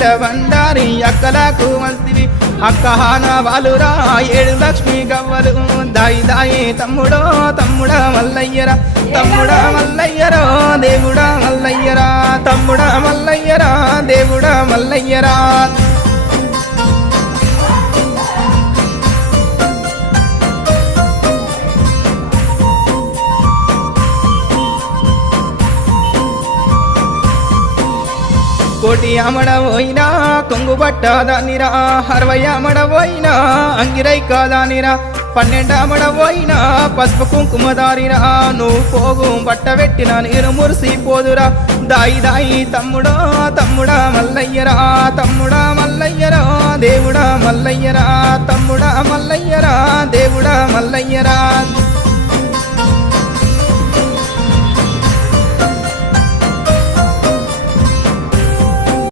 అఖిల బండారి అక్కలకు వంతివి అక్కహాన వాలురా 7 లక్ష్మి గవ్వలు దాయి దాయి తమ్ముడో తమ్ముడా మల్లయ్యరా తమ్ముడా మల్లయ్యరా దేవుడా మల్లయ్యరా తమ్ముడా మల్లయ్యరా దేవుడా మల్లయ్యరా కోటి అమడబోయినా కొంగు పట్టదానిరా 60 అమడబోయినా అంగిరై కాదానిరా 12 అమడబోయినా పసుపు కుంకుమ దారిరా నువ్వు పోగు బట్ట పెట్టిన నేను మురిసిపోదురా దాయి దాయి తమ్ముడో తమ్ముడా మల్లయ్యరా తమ్ముడా మల్లయ్యరా దేవుడా మల్లయ్యరా తమ్ముడా మల్లయ్యరా దేవుడా మల్లయ్యరా